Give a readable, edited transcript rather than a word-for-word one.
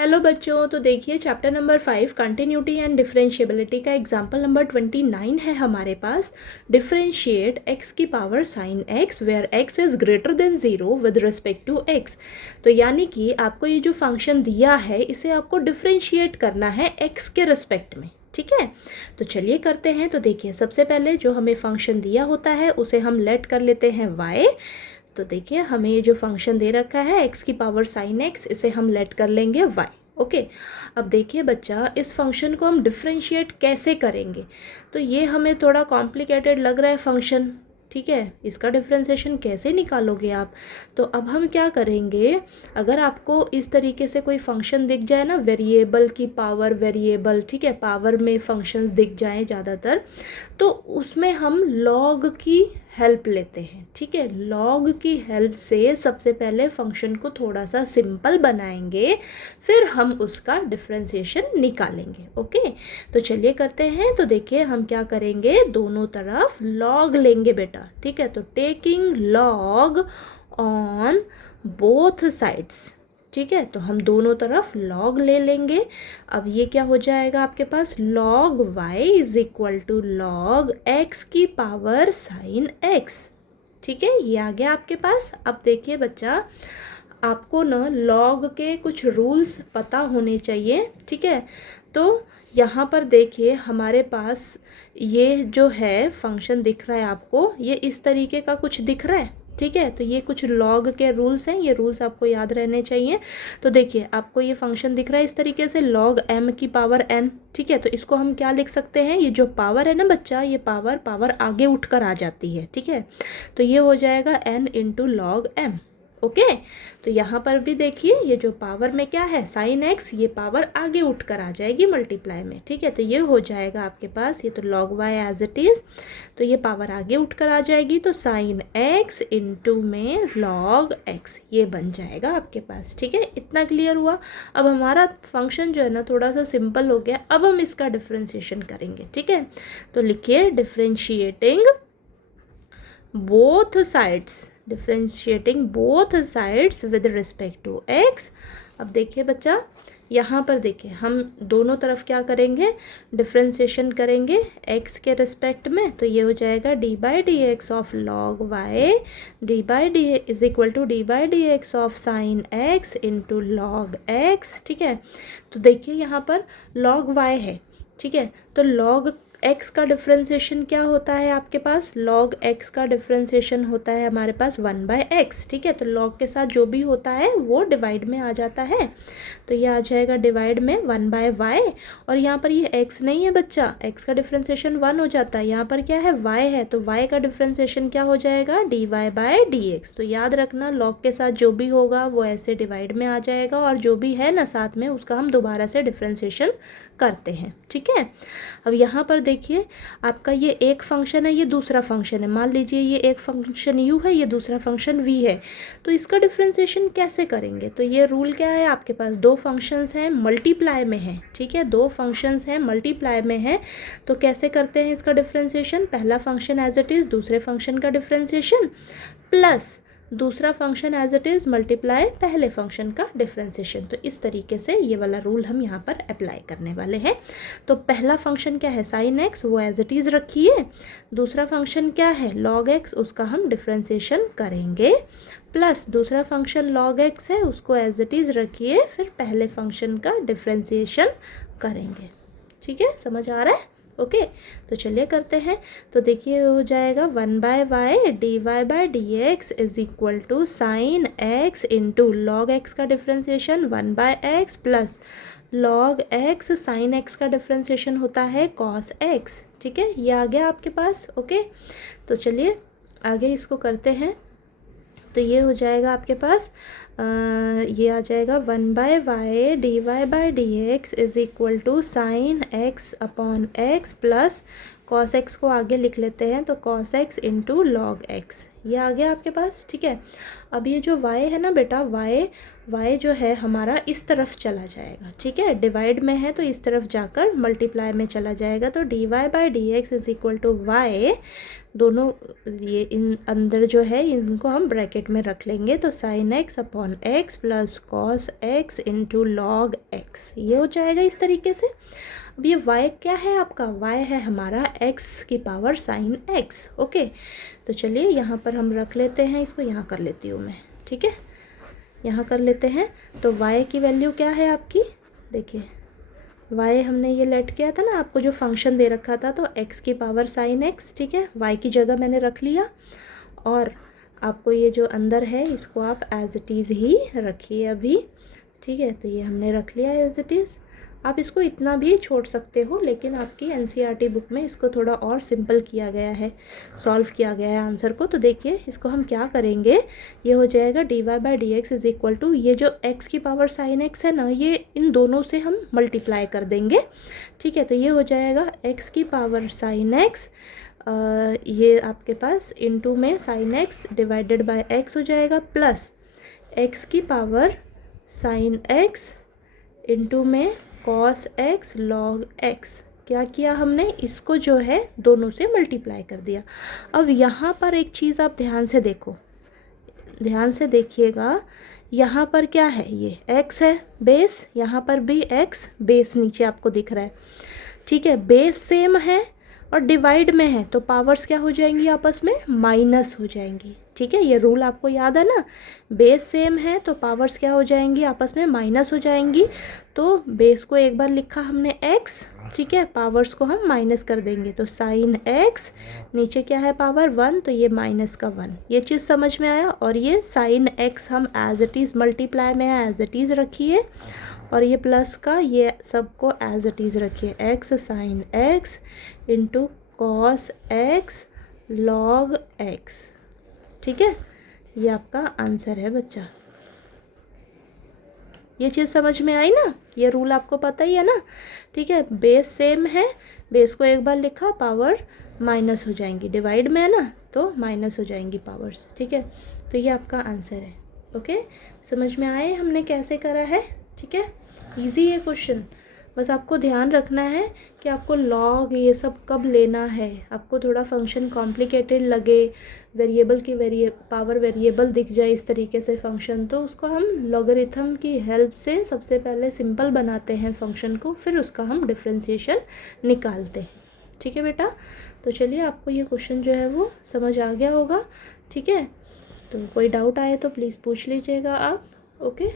Hello बच्चों, तो देखिए chapter number 5 continuity and differentiability का एग्जाम्पल नंबर 29 है हमारे पास। डिफरेंशिएट x की power sine x where x is greater than 0 with respect to x। तो यानी कि आपको ये जो फंक्शन दिया है इसे आपको डिफरेंशिएट करना है x के रिस्पेक्ट में। ठीक है, तो चलिए करते हैं। तो देखिए सबसे पहले जो हमें फंक्शन दिया होता है उसे हम लेट कर लेते हैं y। तो देखिए हमें ये जो फंक्शन दे रखा है x की पावर साइन x, इसे हम लेट कर लेंगे y। ओके, अब देखिए बच्चा इस फंक्शन को हम डिफरेंशिएट कैसे करेंगे। तो ये हमें थोड़ा कॉम्प्लिकेटेड लग रहा है फंक्शन। ठीक है, इसका डिफरेंशिएशन कैसे निकालोगे आप। तो अब हम क्या करेंगे, अगर आपको इस तरीके से कोई फंक्शन दिख जाए ना, वेरिएबल की पावर वेरिएबल, ठीक है, पावर में फंक्शंस दिख जाएं ज़्यादातर, तो उसमें हम लॉग की हेल्प लेते हैं। ठीक है, लॉग की हेल्प से सबसे पहले फंक्शन को थोड़ा सा सिंपल बनाएंगे, फिर हम उसका डिफरेंशिएशन निकालेंगे। ओके, तो चलिए करते हैं। तो देखिए हम क्या करेंगे, दोनों तरफ लॉग लेंगे बेटा। ठीक है, तो taking log on both sides. ठीक है, तो हम दोनों तरफ लॉग ले लेंगे। अब ये क्या हो जाएगा आपके पास, log y is equal to log x की पावर साइन x। ठीक है, ये आ गया आपके पास। अब देखिए बच्चा, आपको ना लॉग के कुछ रूल्स पता होने चाहिए। ठीक है, तो यहाँ पर देखिए हमारे पास ये जो है फंक्शन दिख रहा है आपको, ये इस तरीके का कुछ दिख रहा है। ठीक है, तो ये कुछ लॉग के रूल्स हैं, ये रूल्स आपको याद रहने चाहिए। तो देखिए आपको ये फंक्शन दिख रहा है इस तरीके से, लॉग m की पावर n। ठीक है, तो इसको हम क्या लिख सकते हैं, ये जो पावर है ना बच्चा, ये पावर आगे उठकर आ जाती है। ठीक है, तो ये हो जाएगा n into log m। Okay, तो यहाँ पर भी देखिए ये जो पावर में क्या है साइन x, ये पावर आगे उठकर आ जाएगी मल्टीप्लाई में। ठीक है, तो ये हो जाएगा आपके पास, ये तो log y as it is, तो ये पावर आगे उठकर आ जाएगी, तो साइन x इंटू में लॉग x, ये बन जाएगा आपके पास। ठीक है, इतना क्लियर हुआ। अब हमारा फंक्शन जो है ना थोड़ा सा सिंपल हो गया। अब हम इसका डिफ्रेंशिएशन करेंगे। ठीक है, तो लिखिए differentiating both sides, differentiating both sides with respect to x। अब देखिए बच्चा, यहाँ पर देखिए हम दोनों तरफ क्या करेंगे, डिफ्रेंशिएशन करेंगे x के रिस्पेक्ट में। तो ये हो जाएगा D by D X of log y D by D is equal to D by D X of sine x into log x। ठीक है, तो देखिए यहाँ पर लॉग y है। ठीक है, तो लॉग x का डिफ्रेंशिएशन क्या होता है आपके पास, लॉग x का डिफ्रेंशिएशन होता है हमारे पास 1/x। ठीक है, तो log के साथ जो भी होता है वो डिवाइड में आ जाता है, तो ये आ जाएगा डिवाइड में 1/y। और यहाँ पर ये x नहीं है बच्चा, x का डिफ्रेंशिएशन 1 हो जाता है, यहाँ पर क्या है y है, तो y का डिफ्रेंशिएशन क्या हो जाएगा dy/dx। तो याद रखना log के साथ जो भी होगा वो ऐसे डिवाइड में आ जाएगा, और जो भी है ना साथ में उसका हम दोबारा से डिफ्रेंशिएशन करते हैं। ठीक है, अब यहाँ पर देखिए आपका ये एक फंक्शन है, ये दूसरा फंक्शन है। मान लीजिए ये एक फंक्शन u है, ये दूसरा फंक्शन v है, तो इसका डिफ्रेंशिएशन कैसे करेंगे। तो ये रूल क्या है आपके पास, दो फंक्शंस हैं मल्टीप्लाई में है। ठीक है, दो फंक्शंस हैं मल्टीप्लाई में है, तो कैसे करते हैं इसका डिफ्रेंशिएशन, पहला फंक्शन एज इट इज़, दूसरे फंक्शन का डिफ्रेंशिएशन, प्लस दूसरा function as it is multiply पहले फंक्शन का डिफ्रेंशिएशन। तो इस तरीके से ये वाला रूल हम यहाँ पर अप्लाई करने वाले हैं। तो पहला फंक्शन क्या है साइन x, वो एज इट इज़ रखिए। दूसरा फंक्शन क्या है लॉग x, उसका हम डिफ्रेंशिएशन करेंगे, प्लस दूसरा फंक्शन लॉग x है उसको एज इट इज़ रखिए, फिर पहले फंक्शन का डिफ्रेंशिएशन करेंगे। ठीक है, समझ आ रहा है। ओके, तो चलिए करते हैं। तो देखिए हो जाएगा 1/y dy/dx is equal to sine x into log x का differentiation 1/x plus log x, sine x का डिफ्रेंशिएशन होता है कॉस x। ठीक है, ये आ गया आपके पास। ओके, तो चलिए आगे इसको करते हैं। तो ये हो जाएगा आपके पास ये आ जाएगा 1/y dy/dx is equal to sine x upon x plus cos x को आगे लिख लेते हैं, तो cos x into log x, ये आ गया आपके पास। ठीक है, अब ये जो y है ना बेटा, y y जो है हमारा इस तरफ चला जाएगा, ठीक है, डिवाइड में है तो इस तरफ जाकर मल्टीप्लाई में चला जाएगा। तो dy by D X is equal to Y, दोनों ये इन अंदर जो है इनको हम ब्रैकेट में रख लेंगे। तो sine x upon x plus cos x into log x, ये हो जाएगा इस तरीके से। अब ये y क्या है आपका, y है हमारा x की पावर साइन x। ओके, तो चलिए यहाँ पर हम रख लेते हैं, इसको यहाँ कर लेती हूँ मैं, ठीक है, यहाँ कर लेते हैं। तो y की वैल्यू क्या है आपकी, देखिए y हमने ये लेट किया था ना, आपको जो फंक्शन दे रखा था, तो x की पावर साइन x, ठीक है, y की जगह मैंने रख लिया। और आपको ये जो अंदर है इसको आप एज इट इज़ ही रखिए अभी, ठीक है। तो ये हमने रख लिया एज इट इज़। आप इसको इतना भी छोड़ सकते हो, लेकिन आपकी एनसीईआरटी बुक में इसको थोड़ा और सिंपल किया गया है, सॉल्व किया गया है आंसर को। तो देखिए इसको हम क्या करेंगे, ये हो जाएगा dy by D X is equal to, ये जो x की पावर साइन x है ना, ये इन दोनों से हम मल्टीप्लाई कर देंगे, ठीक है। तो ये हो जाएगा x की पावर साइन x, ये आपके पास इनटू में sine x divided by x हो जाएगा, प्लस x की पावर साइन x इनटू में कॉस एक्स लॉग एक्स। क्या किया हमने, इसको जो है दोनों से मल्टीप्लाई कर दिया। अब यहाँ पर एक चीज़ आप ध्यान से देखो, ध्यान से देखिएगा, यहाँ पर क्या है, ये x है बेस, यहाँ पर भी x बेस नीचे आपको दिख रहा है, ठीक है, बेस सेम है और डिवाइड में है, तो पावर्स क्या हो जाएंगी आपस में, माइनस हो जाएंगी, ठीक है। ये रूल आपको याद है ना, बेस सेम है तो पावर्स क्या हो जाएंगी, आपस में माइनस हो जाएंगी। तो बेस को एक बार लिखा हमने x, ठीक है, पावर्स को हम माइनस कर देंगे, तो साइन x, नीचे क्या है पावर 1, तो ये माइनस का 1, ये चीज़ समझ में आया। और ये साइन x हम एज इट इज़ मल्टीप्लाई में है, एज इट इज़ रखिए, और ये प्लस का ये सबको एज इट इज़ रखिए, x sine x into cos x log x, ठीक है। ये आपका आंसर है बच्चा, ये चीज़ समझ में आई ना, ये रूल आपको पता ही है ना, ठीक है। बेस सेम है, बेस को एक बार लिखा, पावर माइनस हो जाएंगी, डिवाइड में है ना तो माइनस हो जाएंगी पावर्स, ठीक है। तो ये आपका आंसर है। ओके, समझ में आए हमने कैसे करा है, ठीक है, इजी है क्वेश्चन। बस आपको ध्यान रखना है कि आपको लॉग ये सब कब लेना है, आपको थोड़ा फंक्शन कॉम्प्लिकेटेड लगे, वेरिएबल की पावर वेरिएबल दिख जाए इस तरीके से फंक्शन, तो उसको हम लॉगरिथम की हेल्प से सबसे पहले सिंपल बनाते हैं फंक्शन को, फिर उसका हम डिफ्रेंशिएशन निकालते हैं, ठीक है बेटा। तो चलिए, आपको ये क्वेश्चन जो है वो समझ आ गया होगा, ठीक है। तो कोई डाउट आए तो प्लीज़ पूछ लीजिएगा आप। ओके।